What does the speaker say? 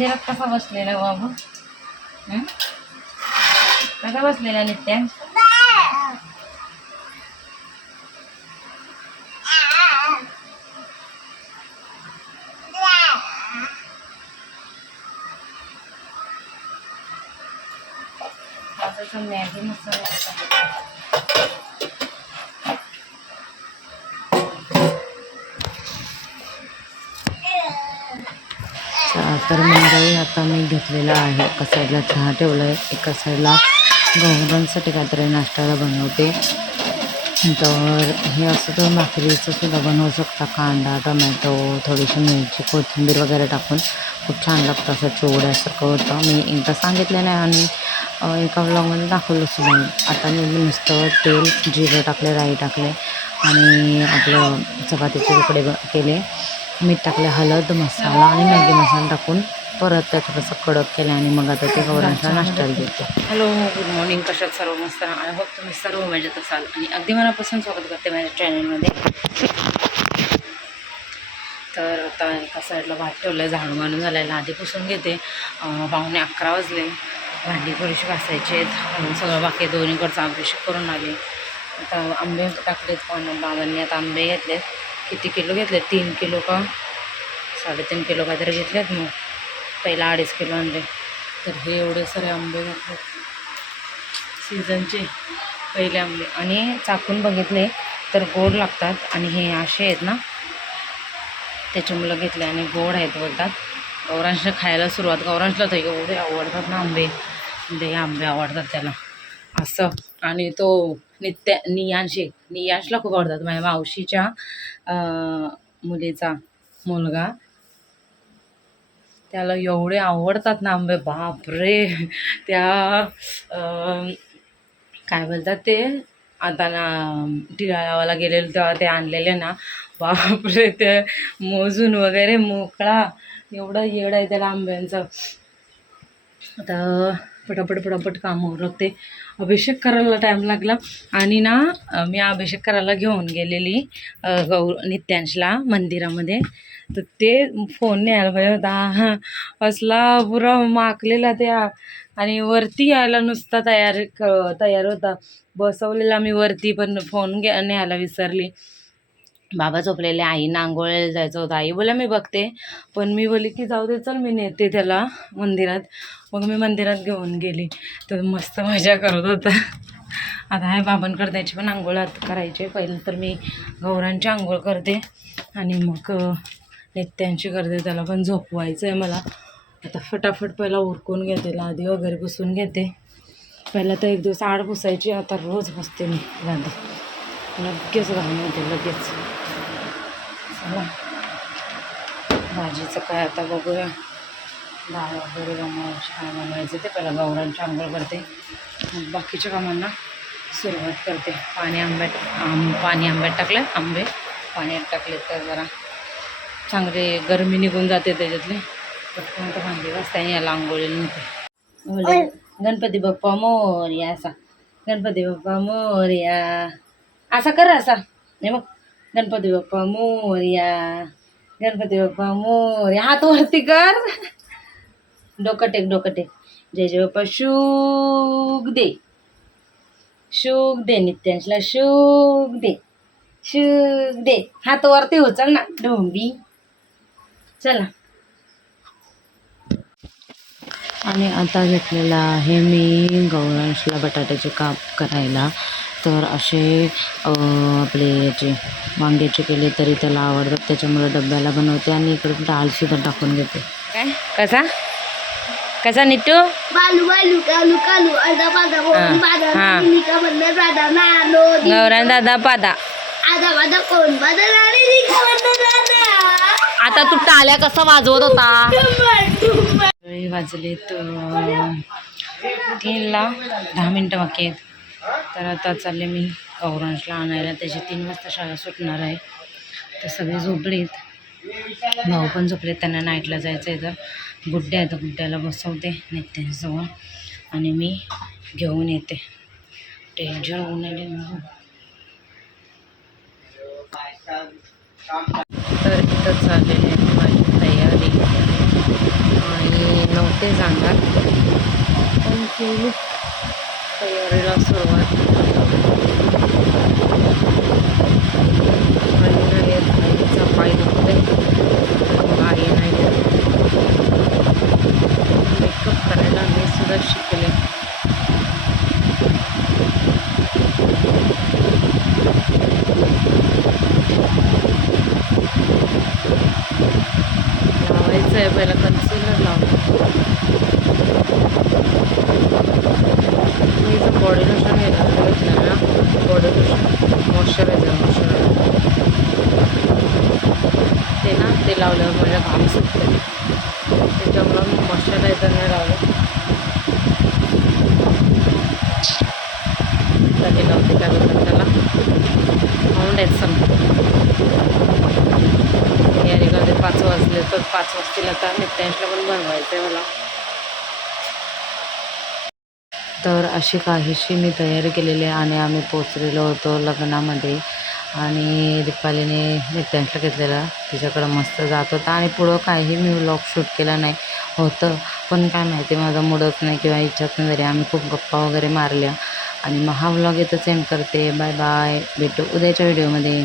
मंदिरात कसा बसलेला बाबू? कसा बसलेला नित्या? मॅगी मसाला तर मंडळी आता मी घेतलेला आहे. एका साईडला चहा ठेवला आहे, एका साईडला गौरांसाठी काहीतरी नाश्त्याला बनवते. तर हे असं तर भाकरीचं सुद्धा बनवू शकता. कांदा, टमॅटो, थोडीशी मिरची, कोथिंबीर वगैरे टाकून खूप छान लागतं. असं चिवड्यासारखं होतं. मी एकदा सांगितलं नाही आणि एका ब्लॉगमध्ये दाखवलं सुद्धा. आता मी नुसतं तेल, जिरं टाकले, राई टाकले आणि आपलं चपातीचे तुकडे केले, मीठ टाकले, हळद, मसाला आणि मॅगी मसाला टाकून परत त्या थोडंसं कडक केलं आणि मग आता ते गौरांच्या नाश्त्याला देते. Hello, good morning. कशात सर्व मस्त? आय होप तुम्ही सर्व मजेत असाल आणि अगदी मनापासून स्वागत करते माझ्या चॅनलमध्ये. तर आता एका साईडला भात ठेवलं आहे, झाडू मारून झालं आहे, लादी पुसून घेते. 11:15 वाजले. भांडी थोडीशी घासायची आहेत, सगळं बाकी दोन्हीकडचं अभिषेक करून आले. आता आंबे टाकलेत बाबांनी. आता आंबे घेतलेत. किती किलो घेतले? 3 किलो का 3.5 किलो काहीतरी घेतलेत. मग पहिला 2.5 किलो आणले. तर हे एवढे सारे आंबे घातले सीझनचे पहिले आंबे. आणि चाकून बघितले तर गोड लागतात आणि हे असे आहेत ना, त्याचे मुलं घेतले आणि गोड आहेत बोलतात. गौरांशला खायला सुरुवात. गौरांशला तर एवढे आवडतात ना आंबे, ते आंबे आवडतात त्याला असं. आणि तो नियांशला खूप आवडतात. माझ्या मावशीच्या मुलीचा मुलगा, त्याला एवढे आवडतात ना आंबे, बापरे. त्या काय बोलतात ते, आता ना टिळा लावायला गेलेलो तेव्हा ते आणलेले ना, बापरे, ते मोजून वगैरे मोकळा एवढं येड आहे त्याला आंब्यांचं. आता पटापट कामावर लागते. अभिषेक करायला टाईम लागला आणि ना मी अभिषेक करायला घेऊन गेलेली नित्यांशला मंदिरामध्ये. तर ते फोन न्यायला पाहिजे होता, असला पुरा माकलेला त्या. आणि वरती यायला नुसता तयार होता. बसवलेला मी वरती, पण फोन न्यायला विसरली. बाबा झोपलेले, आईनं आंघोळीला जायचं होतं. आई बोला मी बघते, पण मी बोलली की जाऊ दे, चल मी नेते त्याला मंदिरात. मग मी मंदिरात घेऊन गेली. तर मस्त मजा करत होता. आता आहे बाबांकडे त्याची पण आंघोळ करायची. पहिलं तर मी गौरांची आंघोळ करते आणि मग नित्यांची करते. त्याला पण झोपवायचं आहे मला. आता फटाफट पहिला उरकून घेते, लादी वगैरे पुसून घेते. पहिला तर 1 दिवस आड पुसायची, आता रोज पुसते मी लादी. लगेच घालून होते लगेच. चला, भाजीचं काय आता बघूया. डाळ वगैरे बनवायची, काय बनवायचं ते. पहिला गौरांची आंघोळ करते, मग बाकीच्या कामांना सुरुवात करते. पाणी आंब्यात टाकलं, आंबे पाण्यात टाकले तर जरा चांगले गरमी निघून जाते त्याच्यातले. पटकन तर भांडी वाजता आणि याला आंघोळीला नेते. गणपती बाप्पा मोरया, असा गणपती बाप्पा मोरया असा कर, असा नाही मग. गणपती बाप्पा मोरया, गणपती बाप्पा मोरया. हात वरती कर, डोकं टेक. जय जय बाप्पा शुक दे नित्यांशला, शुक दे. हात वरती उचल ना ढोंबी. चला. आणि आता घेतलेला आहे मी गौरांशला बटाट्याचे काप करायला. तर असे आपले याचे वांग्याचे केले तरी त्याला आवडतात, त्याच्यामुळे डब्याला बनवते. आणि इकडे डाळसुद्धा टाकून घेते. काय कसा निट्टू? गौरान दादा पादा. आता तू टाळ्या कसा वाजवत होता? वाजलेत 3ला, 10 मिनटं बाकी आहेत. तर आता चालले मी गौरांशला आणायला. त्याची 3 वाजता शाळा सुटणार आहे. तर सगळे झोपलेत, भाऊ पण झोपलेत, त्यांना नाईटला जायचं आहे. तर गुड्डे आहे, तर गुड्ड्याला बसवते नित्यांजवळ आणि मी घेऊन येते. टेन्शन होऊन आले. तर इथं चाललेली आहे माझी तयारी आणि ते जाणार. पण केली तयारीला सुरुवात. आई नाही येत, आईचा पाय दुखते, आई नाही येत. मेकअप करायला मी सुद्धा शिकले. लावायचं आहे, पहिला कन्सिलर लावतो. मी जर बॉडी लोशन घेतलं ना, बॉडी लोशन मॉइश्चरायझर ते ना, ते लावल्यावर माझ्या घाम सुटते, त्याच्यामुळं मी मॉइश्चरायझर नाही लावलं. हे लावते, काय बोलतात त्याला, फाउंडेशन. तयारी करते. 5 वाजले तर 5 वाजतील. आता नित्यांशला पण बनवायचं आहे मला. तर अशी काहीशी मी तयारी केलेली आहे आणि आम्ही पोचलेलो होतो लग्नामध्ये. आणि दीपालीने नित्यांशला घेतलेला, तिच्याकडं मस्त जात होता. आणि पुढं काही मी व्लॉग शूट केला नाही होतं, पण काय माहिती माझा मूडच नाही किंवा इच्छाच नाही झाली. आम्ही खूप गप्पा वगैरे मारल्या. आणि मग हा व्लॉग इथंच एंड करते. बाय बाय, भेटू उद्याच्या व्हिडिओमध्ये.